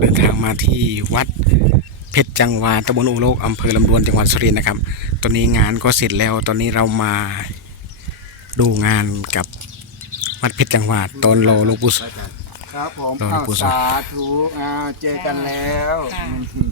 เดินทางมาที่วัดเพชรจังหวาตำบลโอโลกอำเภอลำดวนจังหวัดสุรินทร์นะครับ ตอนนี้งานก็เสร็จแล้ว ตอนนี้เรามาดูงานกับวัดเพชรจังหวาตอนรอหลวงปู่สครับผมรอหลวงอ้าวปู่สวงสาธุอ่าเจอกันแล้วค่ะ อืม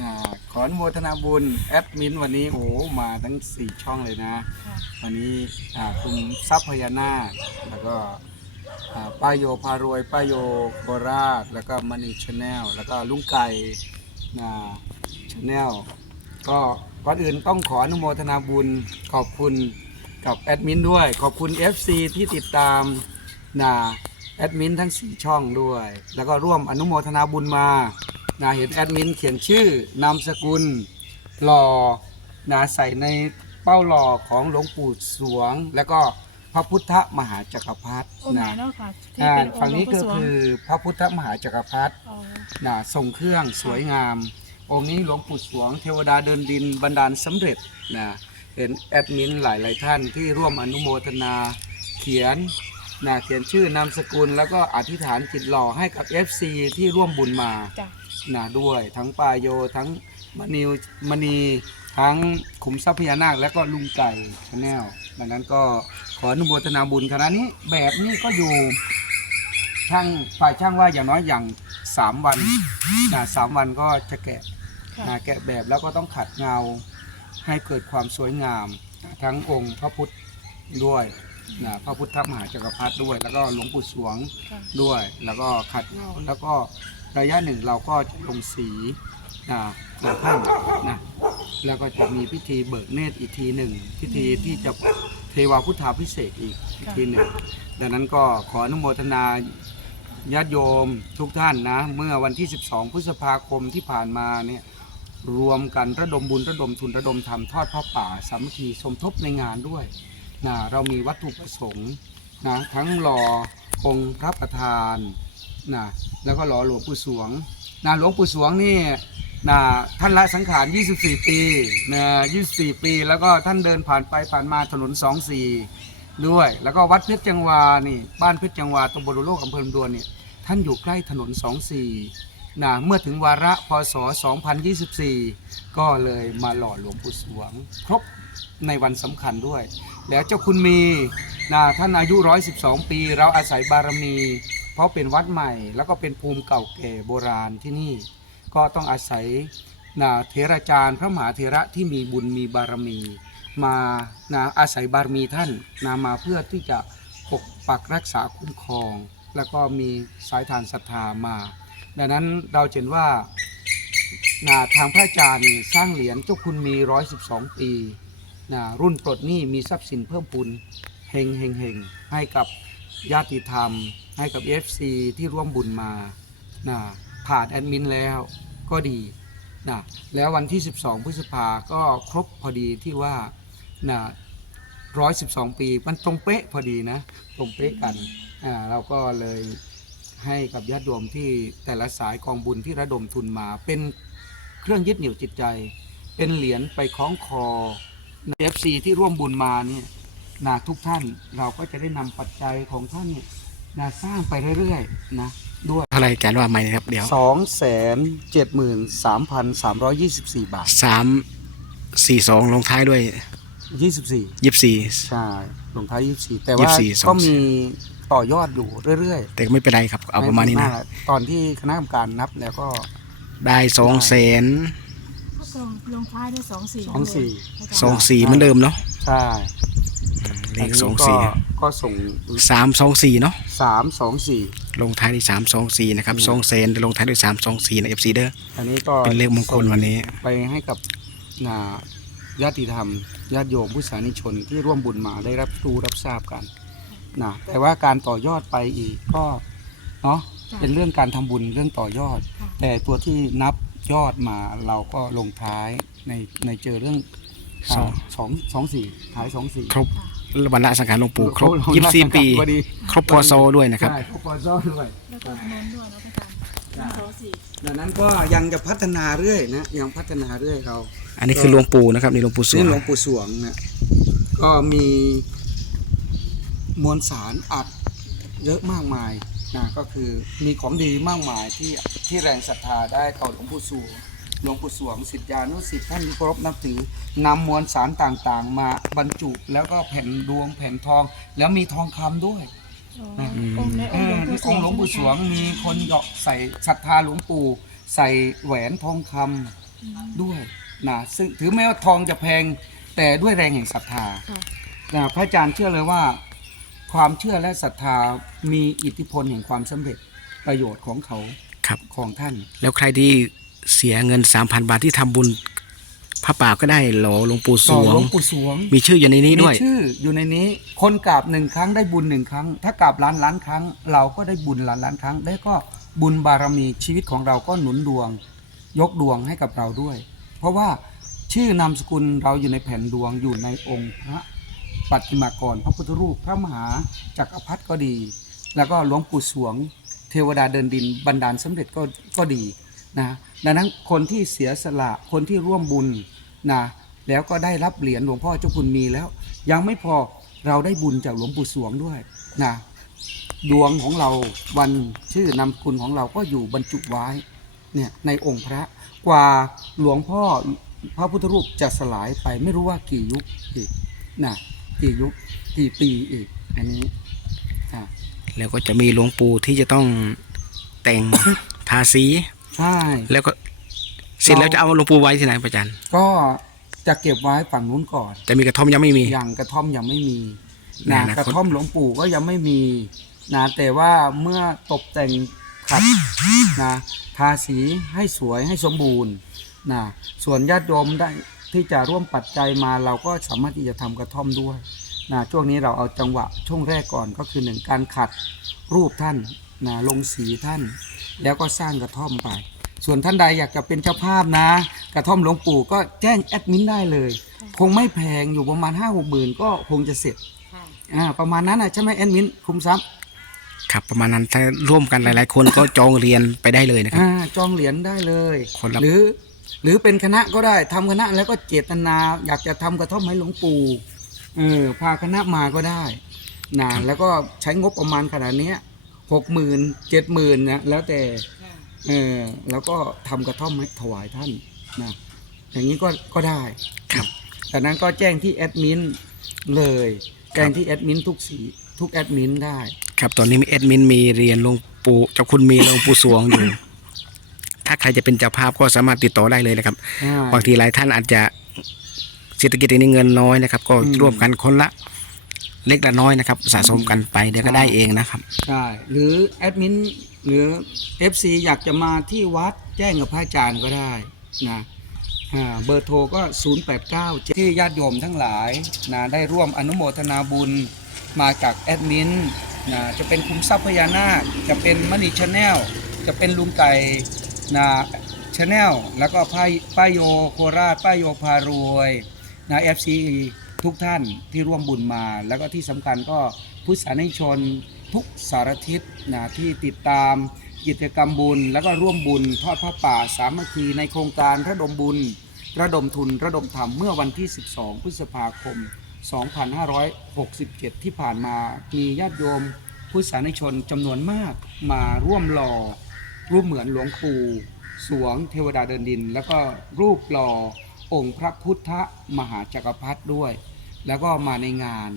อ่าขออนุโมทนาบุญแอดมินวันนี้โอ้มาทั้ง 4 ช่องเลยนะค่ะวันนี้อ่าคุณทรัพย์พญานาคแล้วก็อ่า ป้าโยพารวยป้าโยโคราช แล้วก็มณีชาแนลแล้วก็ลุงไก่ชาแนลก็ก่อนอื่นต้องขออนุโมทนาบุญขอบคุณกับแอดมินด้วย ขอบคุณ FC ที่ติดตามนะแอดมินทั้ง 4 ช่องด้วย แล้วก็ร่วมอนุโมทนาบุญมานะเห็นแอดมินเขียนชื่อนามสกุลหล่อนะใส่ในเป้าหล่อของหลวงปู่สวง แล้วก็ พระพุทธมหาจักรพรรดิองค์ไหนนะเนาะค่ะที่อ่าเป็นองฝั่งค์หลวนี้งก็ปู่สวงคือพระพุทธมหาจักรพรรดิอ๋อนะทรงเครื่องสวยงาม องค์นี้หลวงปู่สวง เทวดาเดินดินบันดาลสำเร็จนะเห็นแอดมินหลายๆท่านที่ร่วมอนุโมทนาเขียนนะเขียนชื่อนามสกุล แล้วก็อธิษฐานจิตหล่อให้กับ FC ที่ร่วมบุญมา จ้ะนะด้วยทั้งปาโยทั้งมณีมณีทั้งขุมทรัพย์พญานาคและก็ลุงไก่ชาแนล ดังนั้นก็ขออนุโมทนาบุญคณะนี้แบบนี้ก็อยู่ช่างฝ่ายช่างว่าอย่างน้อยอย่างสามวันนะสามวันก็จะแกะค่ะนะแกะแบบแล้วก็ต้องขัดเงาให้เกิดความสวยงามนะทั้งองค์พระพุทธด้วยนะพระพุทธมหาจักรพรรดิด้วย แล้วก็หลวงปู่สวงค่ะด้วย แล้วก็ขัดเงาแล้วก็ระยะหนึ่งเราก็จะลงสีนะนะท่านนะแล้วก็จะมีพิธีเบิกเนตรอีกทีหนึ่งพิธีที่จะ เทวาพุทธาพิเศษกอีกอีกทีหนึ่งดังนั้นก็ขออนุโมทนาญาติโยมทุกท่านนะ เมื่อวันที่ 12 พฤษภาคมที่ผ่านมาเนี่ยรวมกันระดมบุญระดมทุนระดมทำทอดพระป่าสามัคคีสมทบในงานด้วยนะเรามีวัตถุประสงค์นะทั้งหล่อองค์พระประธานนะแล้วก็หล่อหลวงปู่สวงนะหลวงปู่สวงนี่ นะท่านละสังขาร 24 ปีนะ24 ปี แล้วก็ท่านเดินผ่านไปผ่านมาถนน 24 ด้วย แล้วก็วัดเพชรจังหวานี่ บ้านเพชรจังหวาตำบลโลกอำเภอลำดวนเนี่ย ท่านอยู่ใกล้ถนน 24นะเมื่อถึงวาระพศ 2024 ก็เลยมาหล่อหลวงปู่สวง ครบในวันสำคัญด้วย แล้วเจ้าคุณมีนะท่านอายุ 112 ปี เราอาศัยบารมี เพราะเป็นวัดใหม่ แล้วก็เป็นภูมิเก่าแก่โบราณที่นี่ ก็ต้องอาศัยนะเทราจารย์ พระมหาเถระที่มีบุญมีบารมี มานะอาศัยบารมีท่านนะมาเพื่อที่จะปกปักรักษาคุ้มครอง แล้วก็มีสายทานศรัทธามา ดังนั้นเราเห็นว่านะทางพระอาจารย์สร้างเหรียญเจ้าคุณมี 112 ปีนะรุ่นปลดหนี้มีทรัพย์สินเพิ่มพูนเฮงเฮงเฮงให้กับญาติธรรม ให้กับ FC ที่ร่วมบุญมานะ ผ่านแอดมินแล้วก็ดีนะแล้ววันที่ 12 พฤษภาก็ครบพอดีที่ว่านะ112 ปีมันตรงเป๊ะพอดีนะ ตรงเป๊ะกันอ่าเราก็เลยให้กับญาติโยมที่แต่ละสายกองบุญที่ระดมทุนมา เป็นเครื่องยึดเหนี่ยวจิตใจ เป็นเหรียญไปคล้องคอเอฟซีที่ร่วมบุญมาเนี่ยนะทุกท่านเราก็จะได้นำปัจจัยของท่านเนี่ยนะสร้างไปเรื่อยๆนะ ด้วยเท่าไหรอาจารย์ว่าไหมนะครับเดี๋ยวสองแสนเจ็ดหมื่นสามพันสามร้อยยี่สิบสี่บาทสามสี่สองลงท้ายด้วยยี่สิบสี่ยี่สี่ ใช่ลงท้ายยี่สิบสี่แต่ว่า24 ก็มีต่อยอดอยู่เรื่อยๆแต่ก็ไม่เป็นไรครับเอาประมาณนี้นะไกตอนที่คณะกรรมการนับแล้วก็ ได้สองแสนก็ส่งลงท้ายด้วยสองสี่สองสี่ สองสี่เหมือนเดิมเนาะใช่อืมเลอันขนี้สองก็สี่ก็ส่งสามสองสี่เนาะสามสองสี่ ลงท้ายด้วยสามสองสี่นะครับอืมสองแสนลงท้ายด้วยสามสองสี่นะเอฟซีเด้ออันนี้ก็เป็นเลขมงคลวันนี้ ไปให้กับนาญาติธรรมญาติโยมผู้สานิชนที่ร่วมบุญมาได้รับรู้รับทราบกันนะแต่ว่าการต่อยอดไปอีกก็เนาะเป็นเรื่องการทำบุญเรื่องต่อยอดค่ะแต่ตัวที่นับยอดมาเราก็ลงท้ายในในเจอเรื่องสองาสองสองสี่ท้ายสองสี่ครบ วันละสังขารหลวงปู่ครบโอ้โหยี่สิบสี่ปี พอดีครบพอโซด้วยนะครับ ใช่ครบพอซ้อด้วย แล้วก็นนท์ด้วยเนาะพระอาจารย์สองสี่ดังนั้นก็ยังจะพัฒนาเรื่อยนะยังพัฒนาเรื่อยเราอันนี้คือหลวงปู่นะครับนี่หลวงปู่สวนี่งหลวงปู่สวงนะก็มีมวลสารอัดเยอะมากมายนะก็คือมีของดีมากมายที่ที่แรงศรัทธาได้ต่อหลวงปู่สวง หลวงปู่สวงศิษยานุศิษย์ท่านที่เคารพนับถือนำมวลสารต่างๆ มาบรรจุแล้วก็แผ่นดวงแผ่นทอง แล้วมีทองคำด้วยอ๋อองค์ในเอองค์อหลวงที่ปู่องค์หลวงปู่สวงมีคนเหยาะใส่ศรัทธาหลวงปู่ใส่แหวนทองคำด้วยนะซึ่งถือแม้ว่าทองจะแพงแต่ด้วยแรงแห่งศรัทธา ค่ะ นะพระอาจารย์เชื่อเลยว่า ความเชื่อและศรัทธามีอิทธิพลแห่งความสำเร็จประโยชน์ของเขาครับ ของท่าน แล้วใครที่ เสียเงิน3,000บาทที่ทำบุญพระป่าก็ได้หล่อหลวงปู่สต่อวหลง วงปู่สวง มีชื่ออยู่ในนี้ด้วยมีชื่ออยู่ในนี้คนกราบหนึ่งครั้งได้บุญหนึ่งครั้ง ถ้ากราบล้านล้านครั้ง เราก็ได้บุญล้านล้านครั้งแล้วก็บุญบารมีชีวิตของเราก็หนุนดวง ยกดวงให้กับเราด้วย เพราะว่าชื่อนามสกุลเราอยู่ในแผ่นดวงอยู่ในองค์พระปัจจิมากรพระพุทธรูปพระมหาจักรพรรดิก็ดี แล้วก็หลวงปู่สวง เทวดาเดินดินบันดาลสำเร็จก็ก็ดีนะ ดังนั้นคนที่เสียสละคนที่ร่วมบุญนะแล้วก็ได้รับเหรียญหลวงพ่อเจ้าคุณมีแล้ว ยังไม่พอเราได้บุญจากหลวงปู่สวงด้วยนะดวงของเราวันชื่อนามสกุลของเราก็อยู่บรรจุไว้เนี่ยในองค์พระกว่าหลวงพ่อพระพุทธรูปจะสลายไปไม่รู้ว่ากี่ยุคอีกนะกี่ยุคกี่ปีอีกอันนี้อะแล้วก็จะมีหลวงปู่ที่จะต้องแต่งทาสี ใช่แล้วก็เสร็จแล้วจะเอาหลวงปู่ไว้ที่ไหนพระอาจารย์ก็จะเก็บไว้ฝั่งนู้นก่อนแต่มีกระท่อมยังไม่มี อย่างกระท่อมยังไม่มีในนะอนาคตกระท่อมหลวงปู่ก็ยังไม่มีนะแต่ว่าเมื่อตกแต่งขัดนะทาสีให้สวยให้สมบูรณ์นะส่วนญาติโยมได้ที่จะร่วมปัจจัยมาเราก็สามารถที่จะทำกระท่อมด้วยนะช่วงนี้เราเอาจังหวะช่วงแรกก่อนก็คือหนึ่งการขัดรูปท่านนะลงสีท่าน แล้วก็สร้างกระท่อมไป ส่วนท่านใดอยากจะเป็นเจ้าภาพนะ กระท่อมหลวงปู่ก็แจ้งแอดมินได้เลย คงไม่แพงอยู่ประมาณ5้าหกหมื่นก็คงจะเสร็จค่ะอ่าประมาณนั้นนะใช่ไหมแอดมินคุมทรัพย์ครับประมาณนั้นถ้าร่วมกันหลาย ๆ คนก็จองเรียนไปได้เลยนะครับอ่าจองเหรียญได้เลยคนละหรือ หรือเป็นคณะก็ได้ทำคณะแล้วก็เจตนา อยากจะทำกระท่อมให้หลวงปู่เออพาคณะมาก็ได้นะแล้วก็ใช้งบประมาณขนาดเนี้ หกหมื่นเจ็ดหมื่นนะแล้วแต่ค่ะเออแล้วก็ทำกระท่อมให้ถวายท่านนะอย่างนี้ก็ก็ได้ครับจากนั้นก็แจ้งที่แอดมินเลยแจ้งที่แอดมินทุกสีทุกแอดมินได้ ครับตอนนี้มีแอดมินมีเรียนหลวงปู่เจ้าคุณมีหลวงปู่สวงอยู่ ถ้าใครจะเป็นเจ้าภาพก็สามารถติดต่อได้เลยนะครับอ่าบางทีหลายท่านอาจจะเศรษฐกิจนี้เงินน้อยนะครับ ก็อืมร่วมกันคนละ เล็กละน้อยนะครับ สะสมกันไปเดี๋ยวก็ได้เองนะครับ ใช่หรือแอดมินหรือ FC อยากจะมาที่วัดแจ้งกับพระอาจารย์ก็ได้นะอ่าเบอร์โทรก็ 089 ที่ญาติโยมทั้งหลายนะได้ร่วมอนุโมทนาบุญมาจากแอดมินนะจะเป็นคุมทรัพย์พญานาคจะเป็นมณีชาแนลจะเป็นลุงไก่นะชาแนลแล้วก็ป้ายป้ายโยโคราชป้ายโยพารวยนะ FC ทุกท่านที่ร่วมบุญมา แล้วก็ที่สำคัญก็พุทธศาสนิกชนทุกสารทิศนะที่ติดตามกิจกรรมบุญ แล้วก็ร่วมบุญทอดพระป่าสามัคคีในโครงการระดมบุญ ระดมทุนระดมธรรมเมื่อวันที่ 12 พฤษภาคม 2567 ที่ผ่านมามีญาติโยมพุทธศาสนิกชนจำนวนมากมาร่วมหล่อรูปเหมือนหลวงปู่สวงเทวดาเดินดิน แล้วก็รูปหล่อองค์พระพุทธมหาจักรพรรดิด้วย แล้วก็มาในงาน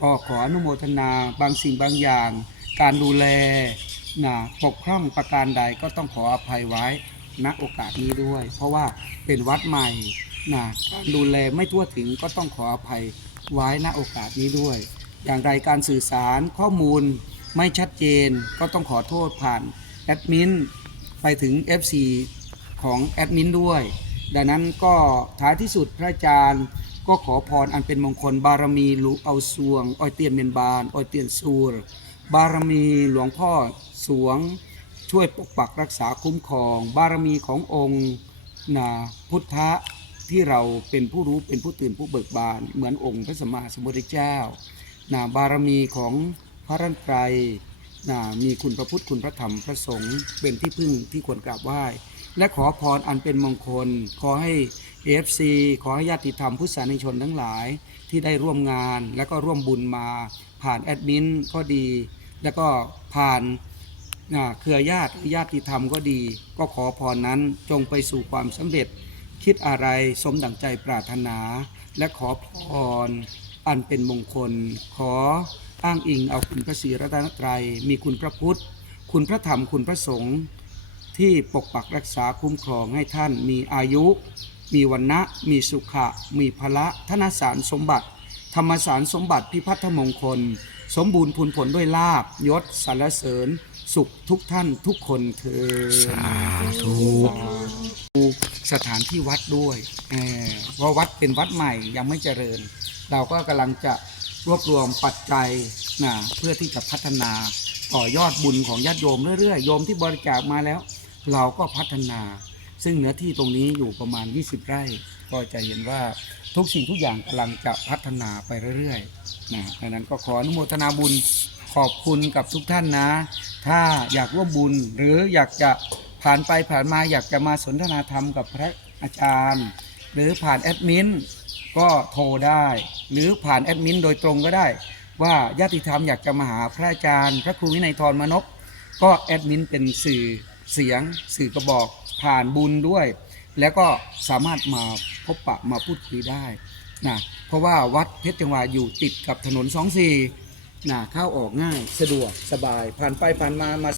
ก็ขออนุโมทนาบางสิ่งบางอย่าง การดูแลนะปกพร่องประการใดก็ต้องขออภัยไว้ณโอกาสนี้ด้วย เพราะว่าเป็นวัดใหม่นะการดูแลไม่ทั่วถึงก็ต้องขออภัยไว้ณโอกาสนี้ด้วย อย่างไรการสื่อสารข้อมูลไม่ชัดเจนก็ต้องขอโทษผ่านแอดมินไปถึง FC ของแอดมินด้วย ดังนั้นก็ท้ายที่สุดพระอาจารย์ ก็ขอพรอันเป็นมงคลบารมีหลูเอาสวงอ้อยเตียนเมียนบานอ้อยเตียนซูรบารมีหลวงพ่อสวง ช่วยปกปักรักษาคุ้มครอง บารมีขององค์นะพุทธะที่เราเป็นผู้รู้เป็นผู้ตื่นผู้เบิกบาน เหมือนองค์พระสัมมาสัมพุทธเจ้านะบารมีของพระรัตนตรนะมีคุณพระพุทธคุณพระธรรมพระสงฆ์เป็นที่พึ่งที่ควรกราบไหว้ และขอพรอันเป็นมงคล ขอให้ AFC ขอให้ญาติธรรมพุทธศาสนิชนทั้งหลายที่ได้ร่วมงาน และก็ร่วมบุญมาผ่านแอดมินก็ดี แล้วก็ผ่านเครือญาติญาติธรรมก็ดี ก็ขอพรนั้นจงไปสู่ความสำเร็จ คิดอะไรสมดังใจปรารถนา และขอพรอันเป็นมงคล ขออ้างอิงเอาคุณพระศรีรัตนตรัย มีคุณพระพุทธ คุณพระธรรมคุณพระสงฆ์ที่ปกปักรักษาคุ้มครองให้ท่านมีอายุ มีวันนะมีสุขะ มีพละธนสารสมบัติ ธรรมสารสมบัติพิพัฒนมงคล สมบูรณ์พูนผลด้วยลาบยศสรรเสริญ สุขทุกท่านทุกคนเถิดสาธุสถานที่วัดด้วยเออเพราะวัดเป็นวัดใหม่ยังไม่เจริญ เราก็กำลังจะรวบรวมปัจจัยนะเพื่อที่จะพัฒนาต่อยอดบุญของญาติโยมเรื่อยๆ โยมที่บริจาคมาแล้ว เราก็พัฒนา ซึ่งเนื้อที่ตรงนี้อยู่ประมาณ 20 ไร่ ก็จะเห็นว่าทุกสิ่งทุกอย่างกำลังจะพัฒนาไปเรื่อยๆนะดังนั้นก็ขออนุโมทนาบุญขอบคุณกับทุกท่านนะ ถ้าอยากร่วมบุญหรืออยากจะผ่านไปผ่านมาอยากจะมาสนทนาธรรมกับพระอาจารย์ หรือผ่านแอดมินก็โทรได้ หรือผ่านแอดมินโดยตรงก็ได้ ว่าญาติธรรมอยากจะมาหาพระอาจารย์ พระครูวินัยทรมนพก็แอดมินเป็นสื่อเสียง สื่อกระบอก ผ่านบุญด้วย แล้วก็สามารถมาพบปะมาพูดคุยได้นะเพราะว่าวัดเพชรจังหวะอยู่ติดกับถนนสองสี่นะเข้าออกง่ายสะดวกสบายผ่านไปผ่านมามา